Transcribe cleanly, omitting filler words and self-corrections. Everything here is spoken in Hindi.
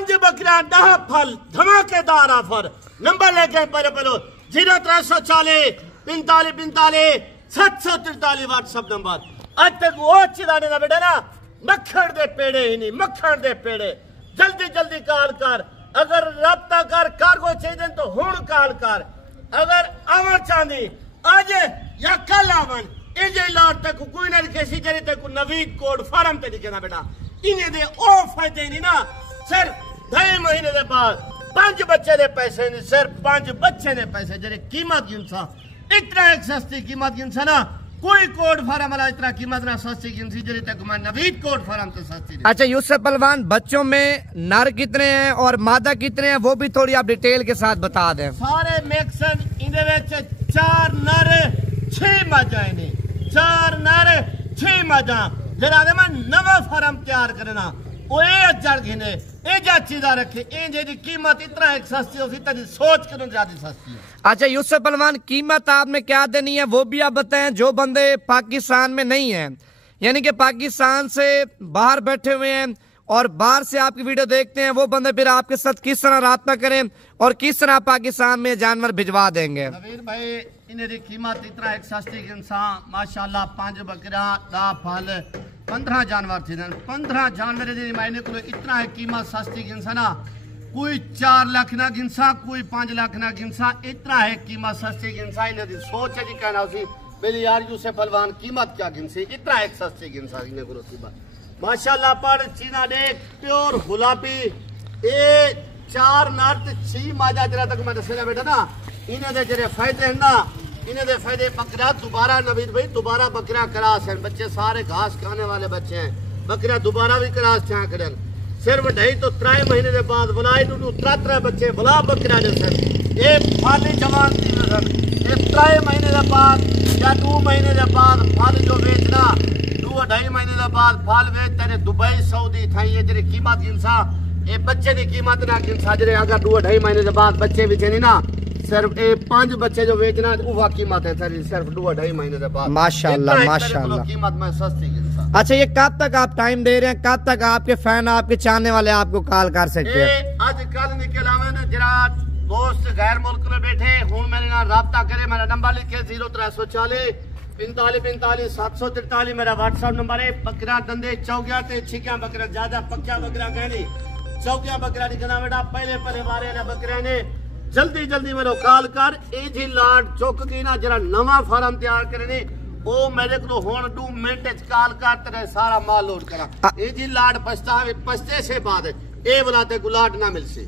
5 बकरियां 10 फल धमाकेदार ऑफर। नंबर लेके पहले 0340 45 45 743 व्हाट्सएप नंबर। आज तक वो चिदाने ना बेटा ना मक्खन दे पेड़े ही नहीं, मक्खन दे पेड़े। जल्दी जल्दी कॉल कर, अगर रब्ता कर कार्गो चाहिए तो हुण कॉल कर। अगर आवन चांदी आज या कल आवन इजे लॉट तक कोई ना किसी जरी तक नवीद कोड फार्म ते लिखे ना बेटा। इन्हें दे ओ फायदे नहीं ना, सिर्फ 2 महीने के बाद 5 बच्चे दे पैसे नहीं, सिर्फ 5 बच्चे दे पैसे जरे कीमत गिनसा इतना एक सस्ती कीमत गिनसा ना कोई कोड फार्म वाला इतना कीमत ना सस्ती गिनसी जरी तक मैं नवीद कोड फार्म तो सस्ती। अच्छा यूसुफ पहलवान, बच्चों में नर कितने हैं और मादा कितने हैं वो भी थोड़ी आप डिटेल के साथ बता दें। सारे मिक्सन इनदे विच 4 नर 6 मादा ने, 4 नर 6 मादा। जरा मैं नवा फार्म तैयार करना ओ अजड़ घिने ए जाचीदा रखे ए जेदी कीमत इतना एक सस्ती होसी तदी सोच कर ज्यादा सस्ती है। अच्छा यूसुफ पहलवान, कीमत आपने क्या देनी है वो भी आप बताएं, जो बंदे पाकिस्तान में नहीं हैं, यानी कि पाकिस्तान से बाहर बैठे हुए हैं और बाहर से आपकी वीडियो देखते हैं, वो बंदे फिर आपके साथ किस तरह राब्ता करें और किस तरह पाकिस्तान में जानवर भिजवा देंगे। नवीर भाई इन्हें दी कीमत इतना एक सस्ती इंसान माशाल्लाह 5 बकरियां 10 फल 15 जानवर थे। 15 जानवर मैंने को इतना है कीमत सस्ती गिनसा ना, कोई 4 लाख ना गिनसा, कोई 5 लाख ना गिनसा, इतना है कीमत सस्ती गिनसा। इन्हें दी सोच है जी कहना उसी पहले यार यूसुफ पहलवान कीमत क्या गिनसी, इतना एक सस्ती गिनसा इन्हें को कीमत माशाल्लाह। पर चीना देख प्योर गुलाबी ए 4 नर 6 मादा जरा तक मैं दसेगा बेटा ना। इन्हें दे जरे फायदे हैं ना, इन्हें दे फायदे बकरा दोबारा नवीद भाई दोबारा बकरा करास है, बच्चे सारे घास खाने वाले बच्चे हैं, बकरा दोबारा भी करास छा करें। सिर्फ 2.5 तो 3 महीने के बाद बुलाई टू 3 बच्चे बुला बकरा ने सर ये फाली जवान थी सर। ये 3 महीने के बाद या 2 महीने के बाद फल जो बेचना 2-2.5 महीने के बाद फल बेच तेरे दुबई सऊदी था ये जरी कीमत गिनसा ये बच्चे की कीमत ना गिनसा जरे। अगर 2-2.5 महीने के बाद बच्चे भी थे ना, सिर्फ 5 बच्चे जो बेचना वो कीमत है सर सिर्फ 2-2.5 महीने के बाद। माशाल्लाह माशाल्लाह कीमत में सस्ती गिनसा। अच्छा ये कब तक आप टाइम दे रहे हैं, कब तक आपके फैन आपके चाहने वाले आपको कॉल कर सकते हैं? आज कल निकल आवे ना जरा दोस्त गैर मुल्क में बैठे हूं मेरे नाल राब्ता करे, मेरा नंबर लिखे 0340 45 45 743 मेरा व्हाट्सएप नंबर है। बकरा दंदे चौकिया ते छिकिया बकरा ज्यादा पक्का बकरा कहनी चौकिया बकरा निकलना बेटा पहले पहले वारे ना बकरा ने जल्दी जल्दी मेरे कॉल कर ए जी लाड चुक गई ना जरा नवा फार्म तैयार करने ओ मेरे को हुन 2 मिनट कॉल कर तेरे सारा माल लोड करा। ए जी लाड पछते से बाद ए बुलाते गुलाट ना मिलसी।